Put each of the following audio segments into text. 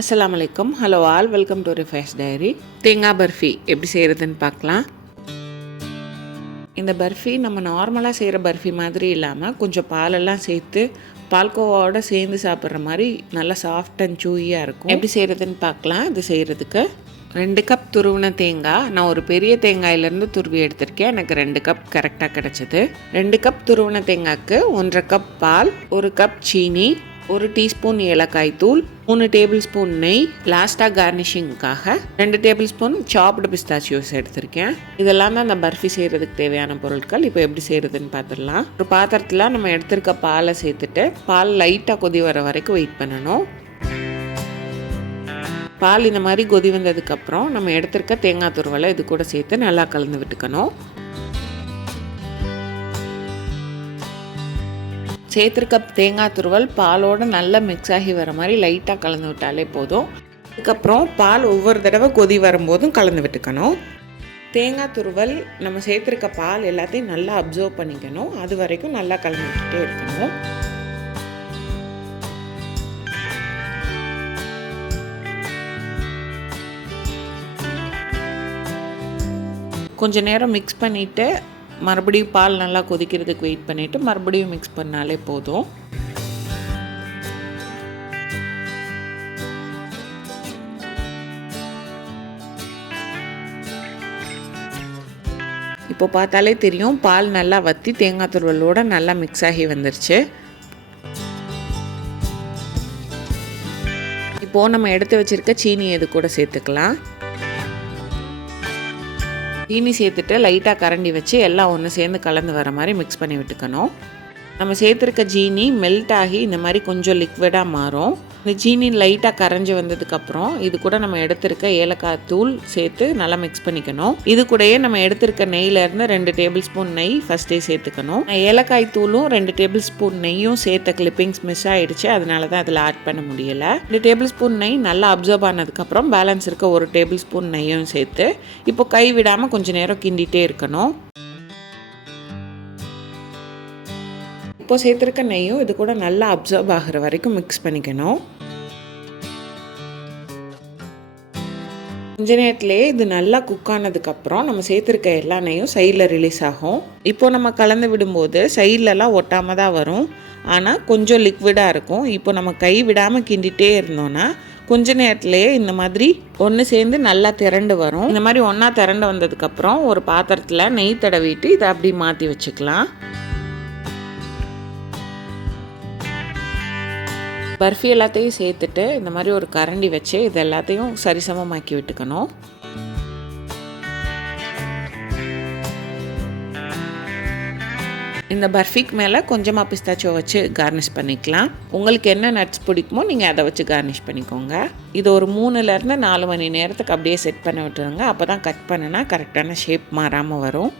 அஸ்ஸலாமு அலைக்கும். Hello all, welcome to ரிஃபைஸ் டைரி. தேங்காய் பர்ஃபி எப்படி செய்கிறதுன்னு பார்க்கலாம். இந்த பர்ஃபி நம்ம நார்மலாக செய்கிற பர்ஃபி மாதிரி இல்லாமல் கொஞ்சம் பாலெல்லாம் சேர்த்து பால்கோவாவோட சேர்ந்து சாப்பிட்ற மாதிரி நல்லா சாஃப்ட் அண்ட் சூயியாக இருக்கும். எப்படி செய்கிறதுன்னு பார்க்கலாம். இது செய்கிறதுக்கு 2 கப் துருவின தேங்காய், நான் ஒரு பெரிய தேங்காயிலேருந்து துருவி எடுத்திருக்கேன். எனக்கு 2 கப் கரெக்டாக கிடச்சிது. 2 கப் துருவின தேங்காய்க்கு 1.5 கப் பால், 1 கப் சீனி, 1 டீஸ்பூன் ஏலக்காய் தூள், 3 டேபிள் ஸ்பூன் நெய், லாஸ்ட்டாக கார்னிஷிங்காக 2 டேபிள் ஸ்பூன் சாப்டு பிஸ்தாச்சியோஸ் எடுத்திருக்கேன். இதெல்லாம் தான் அந்த பர்ஃபி செய்கிறதுக்கு தேவையான பொருட்கள். இப்போ எப்படி செய்கிறதுன்னு பார்த்துடலாம். ஒரு பாத்திரத்தில் நம்ம எடுத்திருக்க பாலை சேர்த்துட்டு பால் லைட்டாக கொதி வர வரைக்கும் வெயிட் பண்ணணும். பால் இந்த மாதிரி கொதி வந்ததுக்கப்புறம் நம்ம எடுத்திருக்க தேங்காய் துருவலை இது கூட சேர்த்து நல்லா கலந்து விட்டுக்கணும். சேர்த்துருக்க தேங்காய் துருவல் பாலோடு நல்லா மிக்ஸ் ஆகி வர மாதிரி லைட்டாக கலந்து விட்டாலே போதும். அதுக்கப்புறம் பால் ஒவ்வொரு தடவை கொதி வரும்போதும் கலந்து விட்டுக்கணும். தேங்காய் துருவல் நம்ம சேர்த்துருக்க பால் எல்லாத்தையும் நல்லா அப்சர்வ் பண்ணிக்கணும். அது வரைக்கும் நல்லா கலந்து விட்டுட்டே இருக்கணும். கொஞ்சம் நேரம் மிக்ஸ் பண்ணிவிட்டு மறுபடியும் பால் நல்லா கொதிக்கிறதுக்கு வெயிட் பண்ணிவிட்டு மறுபடியும் மிக்ஸ் பண்ணாலே போதும். இப்போ பார்த்தாலே தெரியும் பால் நல்லா வற்றி தேங்காய் துருவலோட நல்லா மிக்ஸ் ஆகி வந்துருச்சு. இப்போது நம்ம எடுத்து வச்சுருக்க சீனி இது கூட சேர்த்துக்கலாம். சீனி சேர்த்துட்டு லைட்டாக கரண்டி வச்சு எல்லாம் ஒன்று சேர்ந்து கலந்து வர மாதிரி மிக்ஸ் பண்ணி விட்டுக்கணும். நம்ம சேர்த்துருக்க சீனி மெல்ட் ஆகி இந்த மாதிரி கொஞ்சம் லிக்விடாக மாறும். இந்த சீனி லைட்டாக கரைஞ்சி வந்ததுக்கப்புறம் இது கூட நம்ம எடுத்திருக்க ஏலக்காய் தூள் சேர்த்து நல்லா மிக்ஸ் பண்ணிக்கணும். இது கூடயே நம்ம எடுத்திருக்க நெய்யிலேருந்து 2 டேபிள் ஸ்பூன் நெய் ஃபஸ்ட்டே சேர்த்துக்கணும். ஏலக்காய் தூளும் 2 டேபிள் ஸ்பூன் நெய்யும் சேர்த்த கிளிப்பிங்ஸ் மிஸ் ஆகிடுச்சு, அதனால தான் அதில் ஆட் பண்ண முடியலை. 2 டேபிள் ஸ்பூன் நெய் நல்லா அப்சர்வ் ஆனதுக்கப்புறம் பேலன்ஸ் இருக்க 1 டேபிள் ஸ்பூன் நெய்யும் சேர்த்து இப்போ கை விடாமல் கொஞ்சம் நேரம் கிண்டிகிட்டே இருக்கணும். இப்போ சேர்த்துருக்க நெய்யும் இது கூட நல்லா அப்சர்வ் ஆகிற வரைக்கும் மிக்ஸ் பண்ணிக்கணும். கொஞ்ச நேரத்துலேயே இது நல்லா குக் ஆனதுக்கப்புறம் நம்ம சேர்த்துருக்க எல்லா நெய்யும் சைடில் ரிலீஸ் ஆகும். இப்போ நம்ம கலந்து விடும்போது சைட்லலாம் ஒட்டாமல் தான் வரும், ஆனால் கொஞ்சம் லிக்விடாக இருக்கும். இப்போ நம்ம கை விடாமல் கிண்டிகிட்டே இருந்தோன்னா கொஞ்ச நேரத்துலேயே இந்த மாதிரி ஒன்று சேர்ந்து நல்லா திரண்டு வரும். இந்த மாதிரி ஒன்றா திரண்டு வந்ததுக்கப்புறம் ஒரு பாத்திரத்தில் நெய் தடவிட்டு இதை அப்படி மாற்றி வச்சுக்கலாம். பர்ஃபி எல்லாத்தையும் சேர்த்துட்டு இந்த மாதிரி ஒரு கரண்டி வச்சு இது எல்லாத்தையும் சரிசமமாக்கி விட்டுக்கணும். இந்த பர்ஃபிக்கு மேலே கொஞ்சமாக பிஸ்தாச்சியோ வச்சு கார்னிஷ் பண்ணிக்கலாம். உங்களுக்கு என்ன நட்ஸ் பிடிக்குமோ நீங்கள் அதை வச்சு கார்னிஷ் பண்ணிக்கோங்க. இது ஒரு 3லேருந்து 4 மணி நேரத்துக்கு அப்படியே செட் பண்ணி விட்டுருங்க. அப்போ தான் கட் பண்ணினா கரெக்டான ஷேப் மாறாமல் வரும்.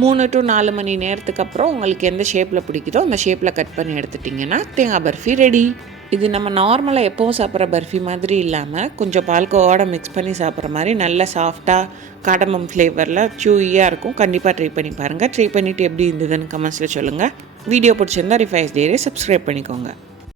3 to 4 மணி நேரத்துக்கு அப்புறம் உங்களுக்கு எந்த ஷேப்பில் பிடிக்குதோ அந்த ஷேப்பில் கட் பண்ணி எடுத்துட்டிங்கன்னா தேங்காய் பர்ஃபி ரெடி. இது நம்ம நார்மலாக எப்போவும் சாப்பிட்ற பர்ஃபி மாதிரி இல்லாமல் கொஞ்சம் பால்கோவோட மிக்ஸ் பண்ணி சாப்பிட்ற மாதிரி நல்ல சாஃப்டாக காடமம் ஃப்ளேவரில் சூயியாக இருக்கும். கண்டிப்பாக ட்ரை பண்ணி பாருங்கள். ட்ரை பண்ணிவிட்டு எப்படி இருந்ததுன்னு கமெண்ட்ஸில் சொல்லுங்கள். வீடியோ பிடிச்சிருந்தா ரிஃபைஸ் டைரி சப்ஸ்கிரைப் பண்ணிக்கோங்க.